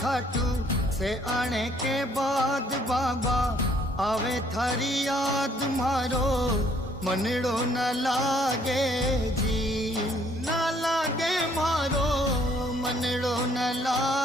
खाटू से आने के बाद बाबा आवे थारी याद मारो मनड़ो न लागे जी, न लागे मारो मनड़ो न लागे।